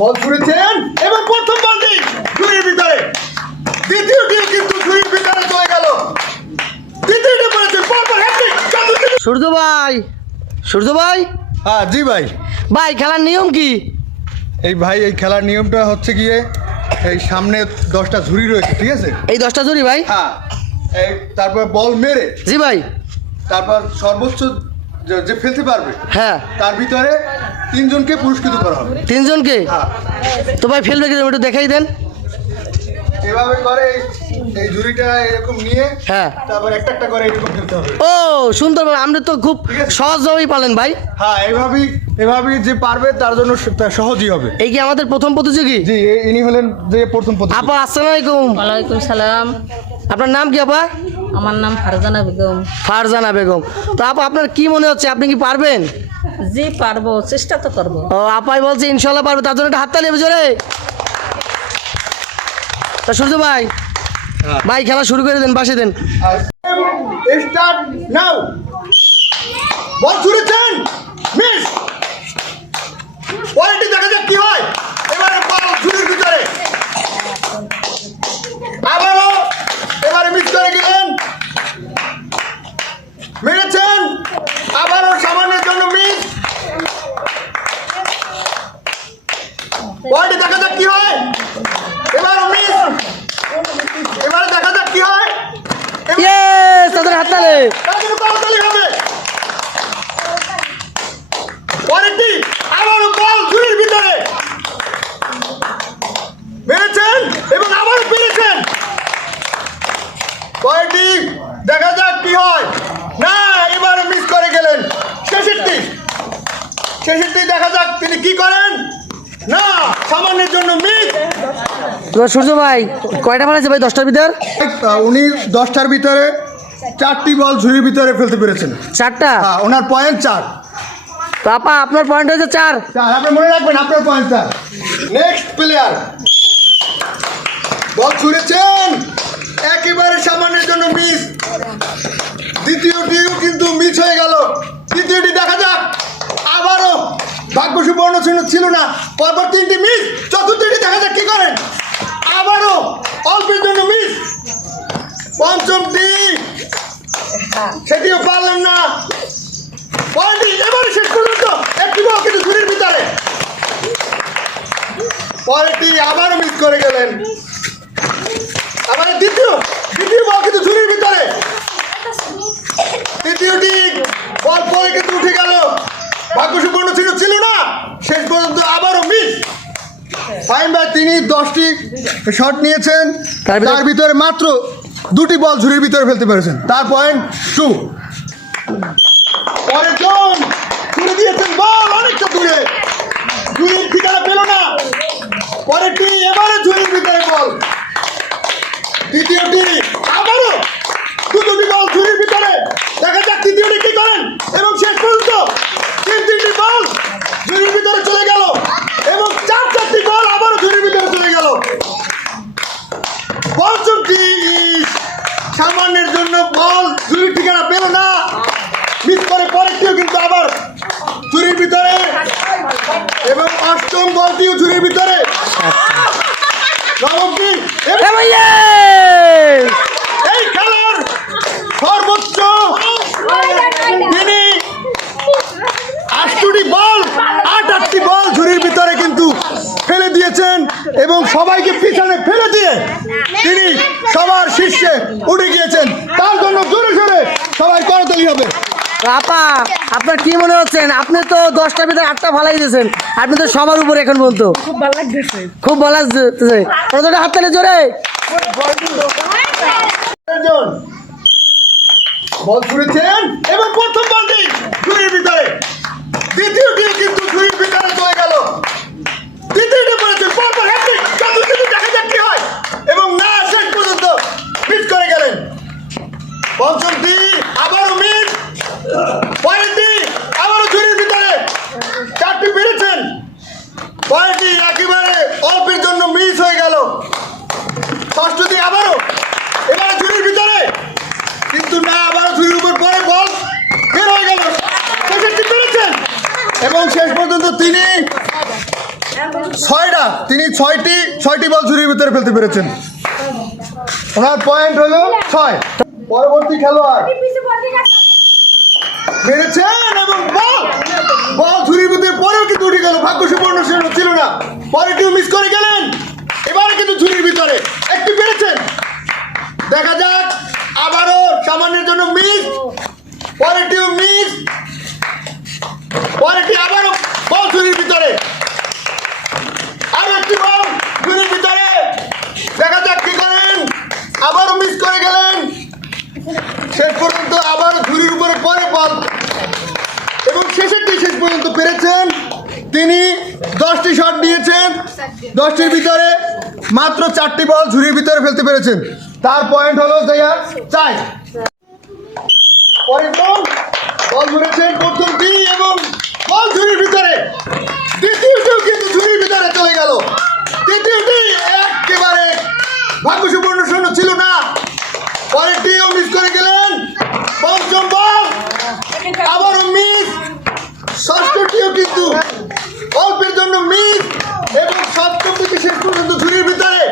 বল ছুঁড়েছেন এবং প্রথম বলটি ঝুড়ির ভিতরে, দ্বিতীয়টিও কিন্তু ঝুড়ির ভিতরে চলে গেল। দ্বিতীয়টি বলেছেন পরপর হ্যাট্রিক। সূর্য ভাই, সূর্য ভাই, হ্যাঁ জি ভাই। ভাই খেলার নিয়ম কি? এই ভাই এই খেলার নিয়মটা হচ্ছে গিয়ে এই সামনে 10টা ঝুড়ি রয়েছে, ঠিক আছে? এই 10টা ঝুড়ি ভাই? হ্যাঁ। এই তারপর বল মেরে জি ভাই। তারপর সর্বোচ্চ যে ফেলতে পারবে হ্যাঁ, তার ভিতরে 3 জনকে পুরস্কৃত করা হবে। 3 জনকে? হ্যাঁ। তো ভাই ফেলবে কি একটু দেখাই দেন। এভাবে করে এই ঝুড়িটা এরকম নিয়ে হ্যাঁ, তারপর একটা একটা করে এরকম ফেলতে হবে। ও সুন্দর ভাই, আপনি তো খুব সহজভাবেই পালেন ভাই। হ্যাঁ, এভাবেই যে পারবে তার জন্য সহজই হবে। এই কি আমাদের প্রথম প্রতিযোগী? জি, ইনি হলেন যে প্রথম প্রতিযোগী। আপা আসসালামু আলাইকুম। ওয়ালাইকুম সালাম। আপনার নাম কি আপা? আমার নাম ফারজানা বেগম। ফারজানা বেগম। তো আপা আপনার কি মনে হচ্ছে, আপনি কি পারবেন? জি পারবো, চেষ্টা তো করবো। ও আপাই বলছে ইনশাল্লাহ পারবে, তার জন্য একটা হাততালি হবে জোরে। তা সূর্য ভাই, ভাই খেলা শুরু করে দেন, বাসে দেন। স্টার্ট নাও। বল ছুঁড়েছেন, মিস। কোয়ালিটি দেখা যাক কি হয়। এবারে বল ঝুড়ির ভিতরে, আবারও এবারে মিস করে গেলেন। মেরেছেন, আবারও সামান্যের জন্য মিস। কোয়ালিটি দেখা যাক কি হয়। এবারও মিস। এবারে দেখা যাক কি হয়। ইয়েস, তাদের হাততালি। তাদের করতালি হবে। পরেরটি আবারও বল ঝুড়ির ভিতরে, মেরেছেন এবং আবারও পেরেছেন। পরেরটি দেখা যাক কি হয়। না, এবারে মিস করে গেলেন। শেষেরটি দেখা যাক তিনি কি করেন। না, সামান্যের জন্য মিস। তো সূর্য ভাই কয়টা মারাছে ভাই 10টার ভিতর? উনি 10টার ভিতরে 4টি বল ঝুড়ির ভিতরে ফেলতে পেরেছেন। 4টা? হ্যাঁ, ওনার পয়েন্ট 4। তো আপা আপনার পয়েন্ট হয়েছে 4। আপনি মনে রাখবেন আপনার পয়েন্ট 4। নেক্সট প্লেয়ার বল ছুঁড়েছেন, একেবারে সামান্যের জন্য মিস। দ্বিতীয়টিও কিন্তু মিস হয়ে গেল। তৃতীয়টি দেখা যাক, আবারও ভাগ্য সুবর্ণ ছিল না, পরপর 3টি মিস। চতুর্থটি দেখা যাক কি করেন, আবারও অল্পের জন্য মিস। পঞ্চমটি সেটিও পারলেন না। বলটি এবারে শেষ পর্যন্ত একটি বল কিন্তু ঝুড়ির ভিতরে, পরেরটি আবারও মিস করে গেলেন। আবার দ্বিতীয় বল কিন্তু ঝুড়ির ভিতরে, তৃতীয়টি বল পরে কিন্তু উঠে গেল, ভাগ্য সুবর্ণ ছিল না, শেষ পর্যন্ত আবারও মিস। ফাইন ভাই, তিনি 10টি শট নিয়েছেন, তার ভিতরে মাত্র 2টি বল ঝুড়ির ভিতরে ফেলতে পেরেছেন, তার পয়েন্ট 2। পরের জন ছুড়ে দিয়েছেন বল অনেকটা দূরে, ঝুড়ির ঠিকানা পেল না। পরেরটি এবারে ঝুড়ির ভিতরে বল, দ্বিতীয়টি আবারও 2টি বল ঝুড়ির ভিতরে, দেখা যাক তৃতীয়টি কি করেন। এবং শেষ পর্যন্ত 3টি বল ঝুড়ির ভিতরে চলে গেল এবং 4টি বল আবারও ঝুড়ির ভিতরে চলে গেল। পঞ্চমটি সামান্যের জন্য বল ঝুড়ির ঠিকানা পেল না, মিস করে পরেরটিও কিন্তু আবার ঝুড়ির ভিতরে, এবং 8ম বলটিও ঝুড়ির ভিতরে। নবমটি এই খেলার সর্বোচ্চ তিনি 8টি বল 8টি বল ঝুড়ির ভিতরে কিন্তু ফেলে দিয়েছেন এবং সবাইকে পিছনে ফেলে দিয়ে তিনি সবার শীর্ষে উঠে গিয়েছেন। তার জন্য জোরে সোরে সবাই করতালি হবে। আপা আপনার কি মনে হচ্ছেন, আপনি তো 10টার ভিতরে 8টা ফালাই দিয়েছেন, আপনি তো সবার উপরে এখন পর্যন্ত। খুব ভালো লাগতেছে। খুব ভালো লাগছে, হাততালি জোরে। বল ছুঁড়েছেন এবং প্রথম বলটি ঝুড়ির ভিতরে, দ্বিতীয়টি কিন্তু ঝুড়ির ভিতরে চলে গেল। তৃতীয়টি বলেছেন পরপর হ্যাট্রিক। চতুর্থটি দেখা যাক কি হয় এবং না, শেষ পর্যন্ত মিস করে গেলেন। পঞ্চমটি আবারও মিস, পরেরটি আবারও ঝুড়ির ভিতরে, 4টি পেরেছেন, পরেরটি একেবারে অল্পের জন্য মিস হয়ে গেল। ষষ্ঠটি আবারও এবারে ঝুড়ির ভিতরে, কিন্তু না, আবারও ঝুড়ির উপর পরে বল বের হয়ে গেল। শেষেরটি পেরেছেন এবং শেষ পর্যন্ত তিনি তিনি ছয়টি বল ঝুড়ির ভিতরে ফেলতে পেরেছেন। ওনার পয়েন্ট হলো 6। পরবর্তী খেলোয়াড় মেরেছেন এবং বল ঝুড়ির ভিতরে পরেও কিন্তু উঠে গেল, ভাগ্য সুবর্ণ ছিল না, পরেরটিও মিস করে গেলেন। এবারে কিন্তু ঝুড়ির ভিতরে একটি পেরেছেন। দেখা যাক, আবারও সামান্যের জন্য মিস, পরেরটিও মিস, পরেরটি আবারও বল ঝুড়ির ভিতরে, আরো একটি বল ঝুড়ির ভিতরে। দেখা যাক কি করেন, আবারও মিস করে গেলেন। শেষ পর্যন্ত আবার ঝুড়ির উপরে পরে বল এবং শেষেরটি শেষ পর্যন্ত পেরেছেন। তিনি 10টি শট নিয়েছেন, 10টির ভিতরে মাত্র 4টি বল ঝুড়ির ভিতরে ফেলতে পেরেছেন। তার পয়েন্ট হলো 4। পরের বল ধরেছেন প্রথমটি এবং বল ঝুড়ির ভিতরে, দ্বিতীয়টিও কিন্তু ঝুড়ির ভিতরে চলে গেল। তৃতীয়টি একেবারে ভাগ্য সুবর্ণ শূন্য ছিল না, পরেরটিও মিস করে গেলেন। পঞ্চম বল আবারও মিস, ষষ্ঠটিও কিন্তু অল্পের জন্য মিস এবং সপ্তমটি শেষ পর্যন্ত ঝুড়ির ভিতরে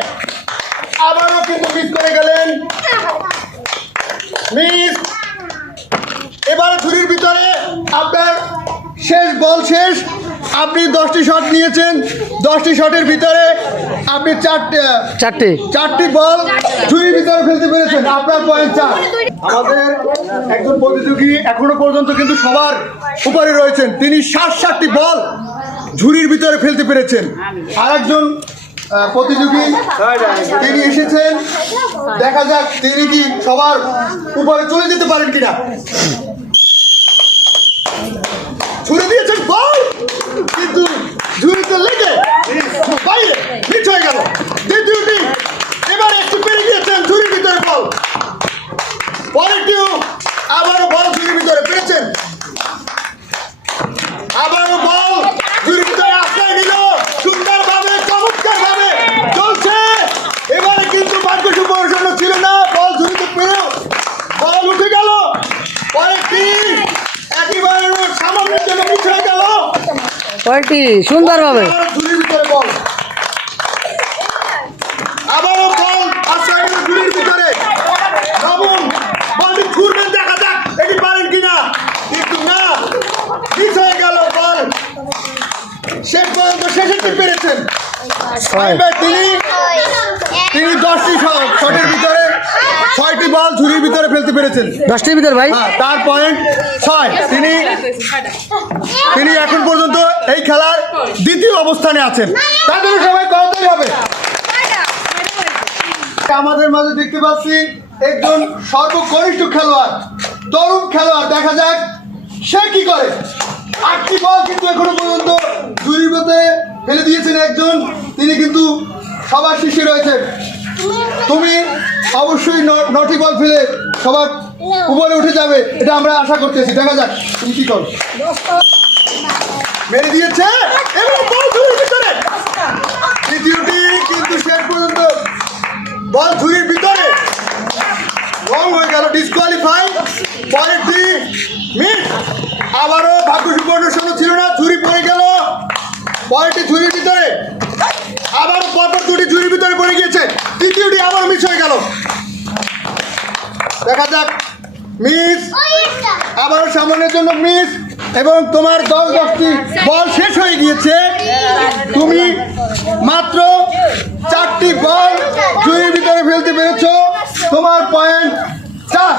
আবারও কিন্তু মিস করে গেলেন, মিস। এবারে ঝুড়ির ভিতরে আপনার শেষ বল শেষ, আপনি 10টি শট নিয়েছেন, 10টি শটের ভিতরে আপনি চারটি বল ঝুড়ির ভিতরে ফেলতে পেরেছেন, আপনার পয়েন্ট 4। আমাদের একজন প্রতিযোগী এখনো পর্যন্ত কিন্তু সবার উপরে রয়েছেন, তিনি 60টি বল ঝুড়ির ভিতরে ফেলতে পেরেছেন। আর একজন প্রতিযোগী তিনি এসেছেন, দেখা যাক তিনি কি সবার উপরে চলে যেতে পারেন কিনা। ছুড়ে দিয়েছেন বল, কিন্তু ঝুড়িতে লেগে বাইরে মিস হয়ে গেল। দ্বিতীয়টি এবার একটু পেরে গিয়েছেন ঝুড়ির ভিতরে বল, পরেরটিও আবারও বল ঝুড়ির ভিতরে পেরেছেন, আবারও বল ঝুড়ির ভিতরে আশ্রয় নিল, সুন্দরভাবে চমৎকারভাবে চলছে। এবারে কিন্তু ভাগ্য সুবর্ণ ছিল না, বল ঝুড়িতে পেরেও বল উঠে গেল, পরেরটি একেবারে সামান্যের জন্য মিস হয়ে গেল। পয়েন্টটি সুন্দরভাবে ঝুড়ির ভিতরে বল, আবারও বল আশ্রয় নিল ঝুড়ির ভিতরে। নবম বলটি ঘুরবেন, দেখা যাক এটি পারেন কিনা, কিন্তু না, মিস হয়ে গেল বল। শেষ পর্যন্ত শেষেরটি পেরেছেন। তিনি 10টি শটের ভিতরে 6টি বল ঝুড়ির ভিতরে ফেলতে পেরেছেন, 10টির ভিতর ভাই। তার পয়েন্ট 6। তিনি এখন পর্যন্ত এই খেলার দ্বিতীয় অবস্থানে আছেন। তাদের সবাই করতেই হবে। আমাদের মাঝে দেখতে পাচ্ছি একজন সর্বকনিষ্ঠ খেলোয়াড়, তরুণ খেলোয়াড়, দেখা যাক সে কি করে। 8টি বল কিন্তু এখনো পর্যন্ত ঝুড়ির ভিতরে ফেলে দিয়েছেন একজন, তিনি কিন্তু সবার শীর্ষে রয়েছেন। তুমি অবশ্যই 9টি বল ফেলে সবার উপরে উঠে যাবে, এটা আমরা আশা করতেছি। দেখা যাক তুমি কি করো। মেরে দিয়েছে এবং বল ঝুড়ির ভিতরে, তৃতীয়টি কিন্তু শেষ পর্যন্ত বল ঝুড়ির ভিতরে রং হয়ে গেল, ডিসকোয়ালিফাই। পরেরটি মিস, আবারও ভাগ্য সুবর্ণ শূন্য ছিল না, ঝুড়ি পড়ে গেল, পরেরটি ঝুড়ির ভিতরে, আবারও পরপর 2টি ঝুড়ির ভিতরে পড়ে গিয়েছে, তৃতীয়টি আবার মিস হয়ে গেল। দেখা যাক, মিস, আবারও সামনের জন্য মিস এবং তোমার 10টি বল শেষ হয়ে গিয়েছে। তুমি মাত্র 4টি বল ঝুড়ির ভিতরে ফেলতে পেরেছো, তোমার পয়েন্ট 4।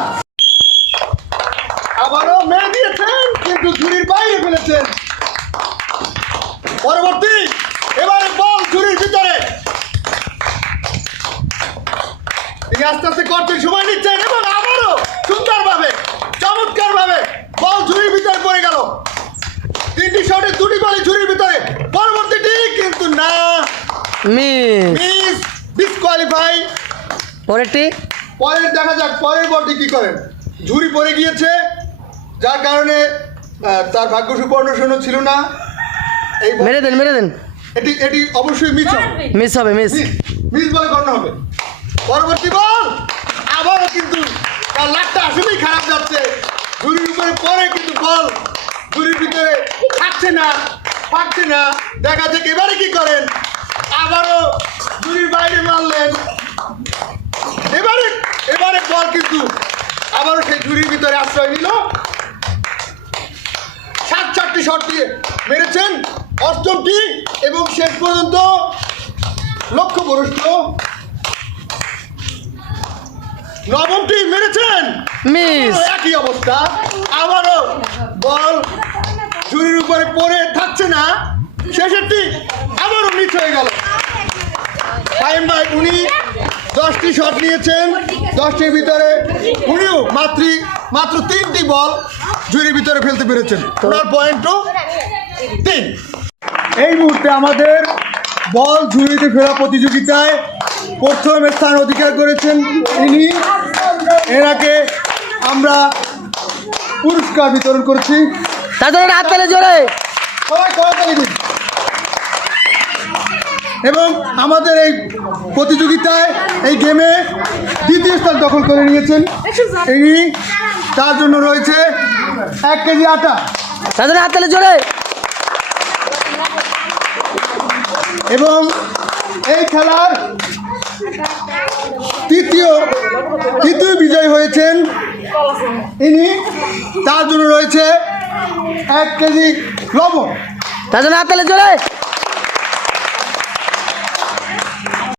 আবারও মেরে দিয়েছেন কিন্তু ঝুড়ির বাইরে ফেলেছেন। পরবর্তী এবারে বল ঝুড়ির ভিতরে, তিনি আস্তে আস্তে করতে সময় নিচ্ছেন এবং আবারও সুন্দরভাবে চমৎকারভাবে বল ঝুড়ির ভিতরে পড়ে গেল। 3টি শটে 2টি বল ঝুড়ির ভিতরে, পরবর্তীটি কিন্তু না, মিস, ডিসকোয়ালিফাই। পরের দেখা যাক পরের বলটি কি করেন। ঝুড়ি পড়ে গিয়েছে, যার কারণে তার ভাগ্য সুবর্ণ শূন্য ছিল না। এই মেরে দেন এটি অবশ্যই মিস হবে, মিস বলে গণ্য হবে। পরবর্তী বল আবারও কিন্তু তার লাখটা আসলেই খারাপ যাচ্ছে, ঝুড়ির উপরে পরে কিন্তু বল ঝুড়ির ভিতরে পাচ্ছে না। দেখা যাক এবারে কি করেন। আবারও ঝুড়ির বাইরে মারলেন। এবারে এবারে বল কিন্তু আবারও সেই ঝুড়ির ভিতরে আশ্রয় নিল। 7-4টি শট দিয়ে মেরেছেন অষ্টমটি এবং শেষ পর্যন্ত লক্ষ্যভ্রষ্ট। নবমটি মেরেছেন, মিস। একই অবস্থা। আবারও বল ঝুড়ির উপরে পড়ে থাকছে না, শেষেরটি আবারও মিস হয়ে গেল। ফাহিম ভাই উনি 10টি শট নিয়েছেন, 10টির ভিতরে উনিও মাত্র 3টি বল ঝুড়ির ভিতরে ফেলতে পেরেছেন। ওনার পয়েন্টও 3। এই মুহূর্তে আমাদের বল ঝুড়িতে ফেরা প্রতিযোগিতায় প্রথম স্থান অধিকার করেছেন ইনি। এনাকে আমরা পুরস্কার বিতরণ করছি। তাদের হাত তালে জোরে। সবাই করতালি দিন। এবং আমাদের এই প্রতিযোগিতায় এই গেমে দ্বিতীয় স্থান দখল করে নিয়েছেন ইনি। তার জন্য রয়েছে 1 কেজি আটা। তাদের হাত তালে জোরে। এবং এই খেলার তৃতীয় বিজয়ী হয়েছেন ইনি। তার জন্য রয়েছে 1 কেজি লবণ। তাদের হাত তালে জোরে।